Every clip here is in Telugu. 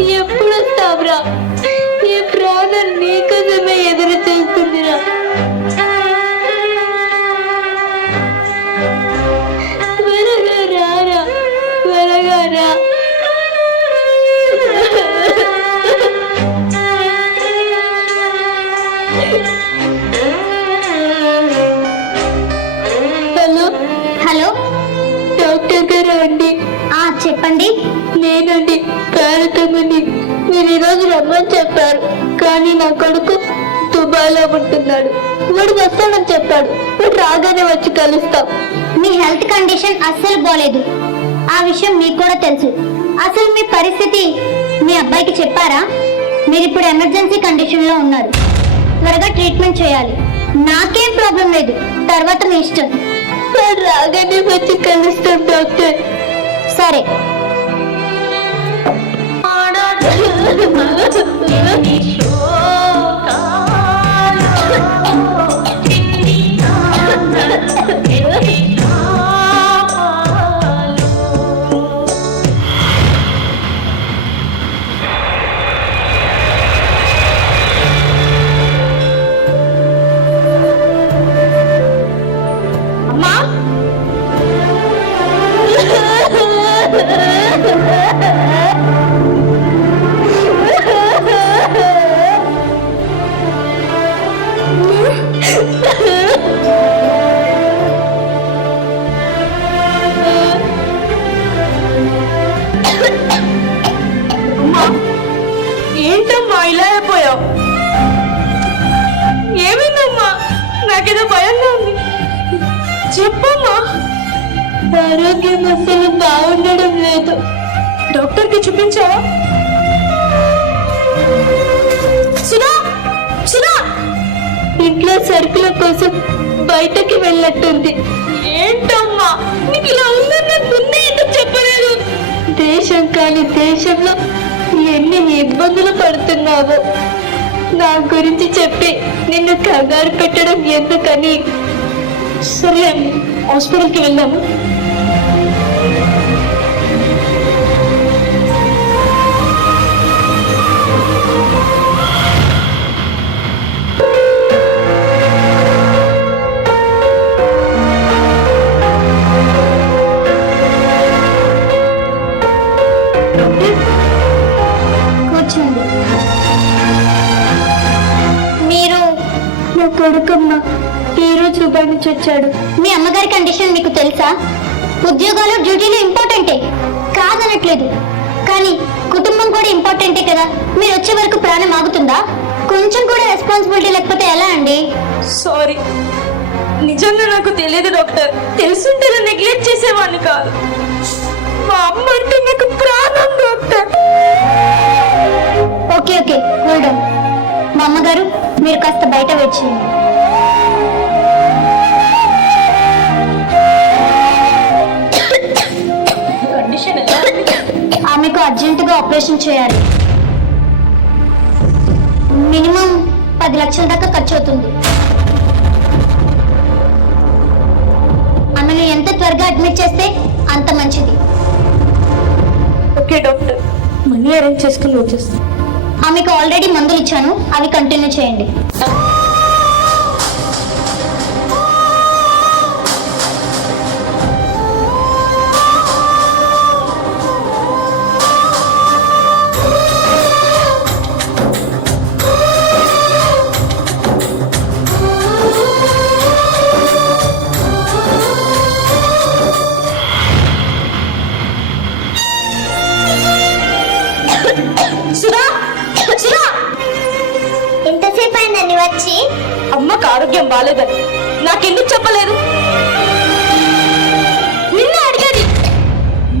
ఎప్పుడు వస్తావురా? ఈ ప్రాణం నీకోసమే ఎదురు చూస్తుందిరా. త్వరగా రారా, త్వరగా రా. హలో హలో, డాక్టర్ గారు అండి. చెప్పండి. నేనండి భారతమని. మీరు ఈరోజు రమ్మని చెప్పారు, కానీ నా కొడుకు దుబాయ్లో ఉంటున్నాడు. వాడు వస్తాడని చెప్పాడు. వాడు రాగానే వచ్చి కలుస్తాం. మీ హెల్త్ కండిషన్ అస్సలు బాలేదు, ఆ విషయం మీకు కూడా తెలుసు. అసలు మీ పరిస్థితి మీ అబ్బాయికి చెప్పారా? మీరు ఇప్పుడు ఎమర్జెన్సీ కండిషన్ లో ఉన్నారు, త్వరగా ట్రీట్మెంట్ చేయాలి. నాకేం ప్రాబ్లం లేదు, తర్వాత మీ ఇష్టం. వాడు రాగానే వచ్చి కలుస్తాం డాక్టర్. సరే. ఏంటమ్మా ఇలా అయిపోయావు? ఏమైందమ్మా? నాకేదో భయంగా ఉంది, చెప్పమ్మా. ఆరోగ్యం అసలు బాగుండడం లేదు. డాక్టర్కి చూపించావా? సుధా, సుధా ఇంట్లో సరుకుల కోసం బయటకి వెళ్ళట్టుంది. ఏంటమ్మా నీకు ఇలా ఉందని నాకు ముందే ఎందుకు చెప్పలేదు? దేశం కాని దేశంలో ఎన్ని ఇబ్బందులు పడుతున్నావో నా గురించి చెప్పి నిన్ను కంగారు పెట్టడం ఎందుకని. సరే హాస్పిటల్కి వెళ్దాము. కూర్చోండి. మీరు నా కొడుకమ్మ ఈరోజు దుబాయ్ నుంచి వచ్చాడు. మీ అమ్మగారి కండిషన్ మీకు తెలుసా? ఉద్యోగాలు డ్యూటీలు ఇంపార్టెంటే, కాదనట్లేదు, కానీ కుటుంబం కూడా ఇంపార్టెంటే కదా. మీరు వచ్చే వరకు ప్రాణం ఆగుతుందా? కొంచెం కూడా రెస్పాన్సిబిలిటీ లేకపోతే ఎలా అండి? సారీ, నిజంగా నాకు తెలియదు డాక్టర్. తెలుసుంటే నెగ్లెక్ట్ చేసేవాడిని కాదు. మా అమ్మ అంటే నాకు ప్రాణం doctor. Okay okay, hold on. మా అమ్మగారు, మీరు కాస్త బయట వెయిట్ చేయండి. ఆమెకు అర్జెంటుగా ఆపరేషన్ చేయాలి. మినిమం 10 లక్షల దాకా ఖర్చు అవుతుంది. ఆమెను ఎంత త్వరగా అడ్మిట్ చేస్తే అంత మంచిది. ఓకే డాక్టర్, మనీ అరేంజ్ చేసుకుని వచ్చేస్తాను. ఆమెకు ఆల్రెడీ మందులు ఇచ్చాను, అవి కంటిన్యూ చేయండి. ఎంతసేపు అయిందండి వచ్చి? అమ్మకు ఆరోగ్యం బాలేదని నాకెందుకు చెప్పలేదు? నిన్న అడిగేది.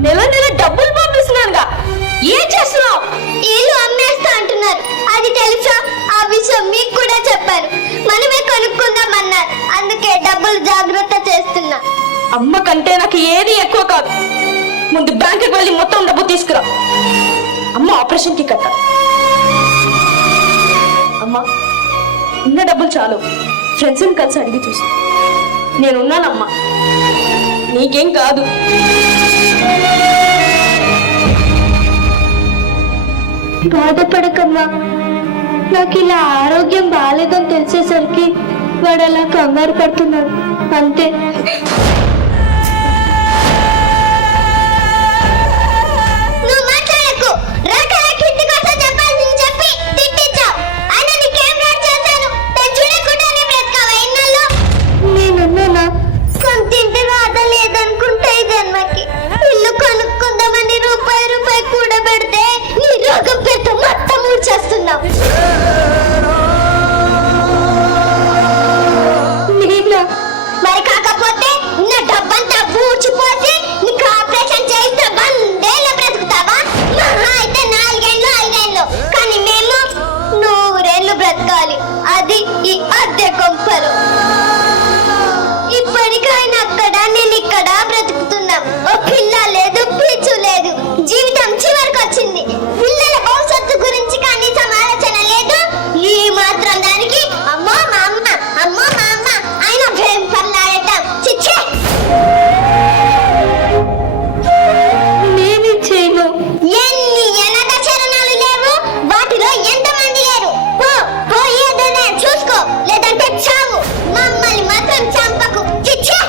నెల నెల డబ్బులు పంపిస్తున్నానుగా, ఏం చేస్తున్నావు? ఇల్లు అమ్మేస్తా అంటున్నారు, అది తెలుసా? ఆ విషయం మీకు కూడా చెప్పారు. మనమే కొనుక్కుందామన్నారు, అందుకే డబ్బులు జాగ్రత్త చేస్తున్నా. అమ్మ కంటే నాకు ఏది ఎక్కువ కాదు. ముందు బ్యాంకుకి వెళ్ళి మొత్తం డబ్బు తీసుకురా. అమ్మ ఆపరేషన్కి కట్ట. అమ్మ ఉన్న డబ్బులు చాలు, ఫ్రెండ్స్ని కలిసి అడిగి చూసి. నేనున్నానమ్మా, నీకేం కాదు. బాధపడకమ్మా. నాకు ఇలా ఆరోగ్యం బాగాలేదని తెలిసేసరికి వాడు అలా కంగారు పడుతున్నాడు అంతే. నువ్వు మాట్లాడకు. రాకరా కిట్టి కోసం చెప్పాల్సింది చెప్పి తిట్టించావు. అయినా నీకేం రాడ్ చేశాను? నేను చూడకుండానే బ్రతకావా ఇన్నాళ్ళు? నేనున్నానా? సొంతింటి రాత లేదనుకుంటే ఈ జన్మకి ఇల్లు కొనుక్కుందామని రూపాయి రూపాయి కూడబెడితే నీ రోగం పెద్ద మొత్తం ఊడ్చేస్తున్నావు. మరి కాకపోతే నా డబ్బంతా ఊడ్చిపోసి నీకు ఆపరేషన్ చేయిస్తే 100 ఏళ్ళు బ్రతుకుతావా? మహా అయితే 4 ఏళ్ళు 5 ఏళ్ళు. కానీ మేము 100 ఏళ్ళు బ్రతకాలి. అది ఈ అద్దె కొంపలు. ఇప్పటికైనా అక్కడ నేను ఇక్కడ బ్రతుకుతున్నాం. ఓ పిల్ల లేదు పీచు లేదు. జీవితం చివరికి వచ్చింది. పిల్లల భవిష్యత్తు గురించి కనీసం ఆలోచన లేదు. ఈ మాత్రం దానికి అమ్మో మా అమ్మ అమ్మో మా అమ్మ ఆయన భయం పర్లాడటం చిచ్చే. నేనేం చేయను. ఎన్ని ఎనక చరణాలు లేవు, వాటిలో ఎంతమంది లేరు. పోయేదనే చూసుకో, లేదంటే చావు. మమ్మల్ని మాత్రం చంపకు చిచ్చే.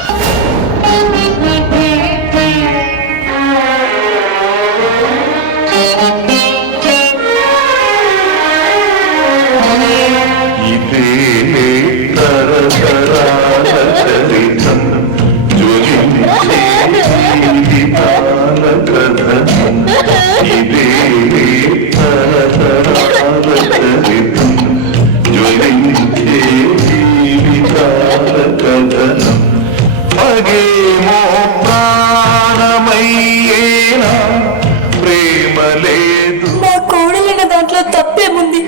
నా కోడలిన దాంట్లో తప్పేముంది?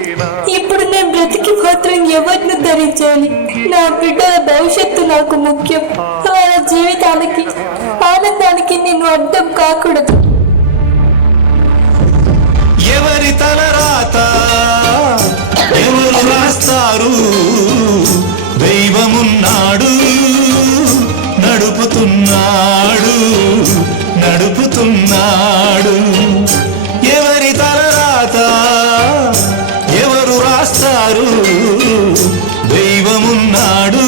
ఇప్పుడు నేను బ్రతికి మాత్రం ఎవరిని ధరించాలి? నా బిడ్డల భవిష్యత్తు నాకు ముఖ్యం. వాళ్ళ జీవితానికి ఆనందానికి నేను అడ్డం కాకూడదు. ఎవరి తలరాత ఎవరు రాస్తారు? దైవమున్నాడు, నడుపుతున్నాడు నడుపుతున్నాడు. ఎవరి తలరాత ఎవరు రాస్తారు? దైవమున్నాడు,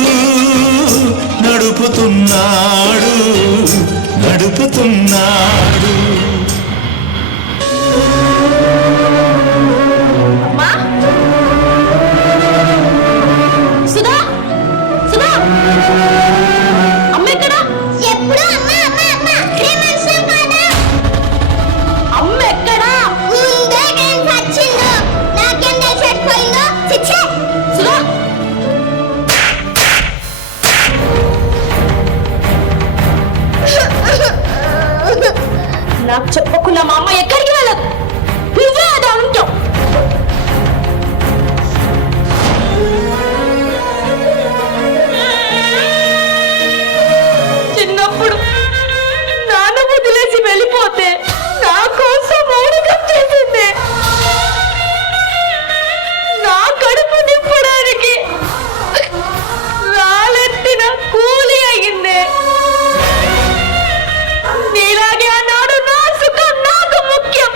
నడుపుతున్నాడు నడుపుతున్నాడు. సుధా సుధా అమ్మ ఎక్కడ? ఎప్పుడు అమ్మ అమ్మ అమ్మ 3 months కాదా? అమ్మ ఎక్కడ? ముందే నేను చచ్చిందో. నాకేం తెలిసిపోయిందో చిచ్చే. సుధా నాకు చెప్పకుండా మా అమ్మ ఎక్కడికి వెళ్ళదు. నువ్వే అదా ఉంటావు. చిన్నప్పుడు నాన్న వదిలేసి వెళ్ళిపోతే నా కోసం మౌనికం చేసింది. నా కడుపు నింపడానికి రాలెత్తిన కూలి అయింది. నీలాగే అన్నాడు నా సుఖం నాకు ముఖ్యం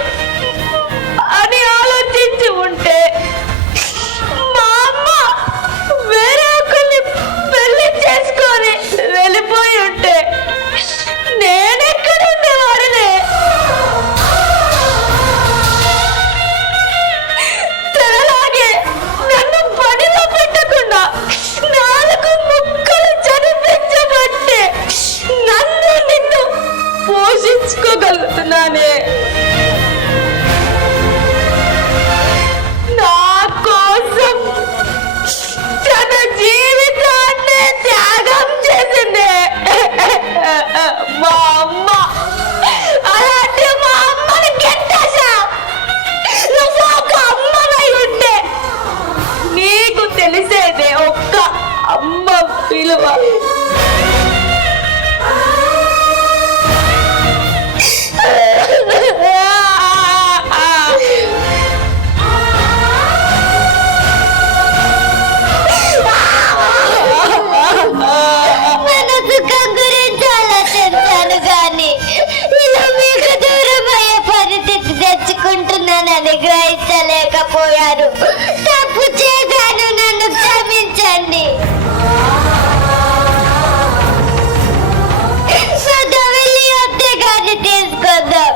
అని ఆలోచించి తీర్చలేకపోయారు. తప్పు చేశాను, నన్ను క్షమించండి. వెళ్ళి అత్తే గారిని తీసుకొద్దాం.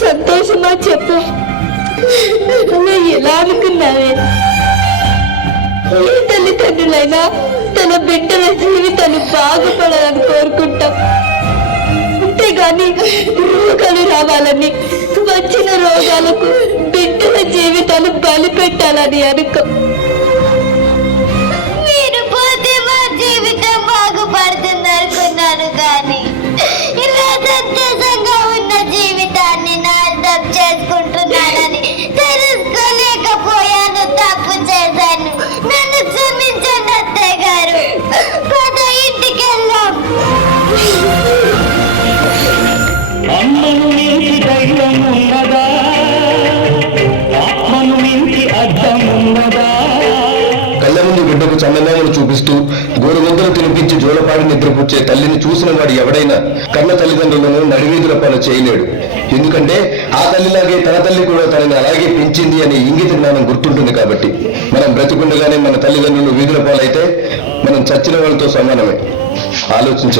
సంతోషమా చెప్పు. అలా ఎలా అనుకున్నావే? ఏ తల్లిదండ్రులైనా తన బిడ్డల జీవితాన్ని బాగుపడాలని కోరుకుంటాం, అంతేగాని రోగాలు రావాలని, వచ్చిన రోగాలకు బిడ్డల జీవితాలు బలి పెట్టాలని అనుకో. మీరు పోతే మా జీవితం బాగుపడుతుంది అనుకున్నాను, కానీ ఇలా సంతోషంగా ఉన్న జీవితాన్ని నాశనం చేసుకుంటున్నానని తెలుసుకోలేకపోయాను. తప్పు చేశాను, నన్ను క్షమించండి అత్తయ్య గారు. పద ఇంటికి వెళ్దాం. అమ్మను మించి ధైర్యం ఉన్నదా? ఆత్మను మించి అర్థం ఉన్నదా? కళ్ళ ముందు బిడ్డకు చందనాలను చూపిస్తూ గోరుగొంతలు తినిపించి జోలపాడి నిద్రపుచ్చే తల్లిని చూసిన వాడు ఎవడైనా కన్న తల్లిదండ్రులను నడివీధుల పాలు చేయలేడు. ఎందుకంటే ఆ తల్లిలాగే తన తల్లి కూడా తనని అలాగే పెంచింది అనే ఇంగిత జ్ఞానం గుర్తుంటుంది. కాబట్టి మనం బ్రతికుండగానే మన తల్లిదండ్రులు వీధుల పాలైతే మనం చచ్చిన వాళ్ళతో సమానమే. ఆలోచించ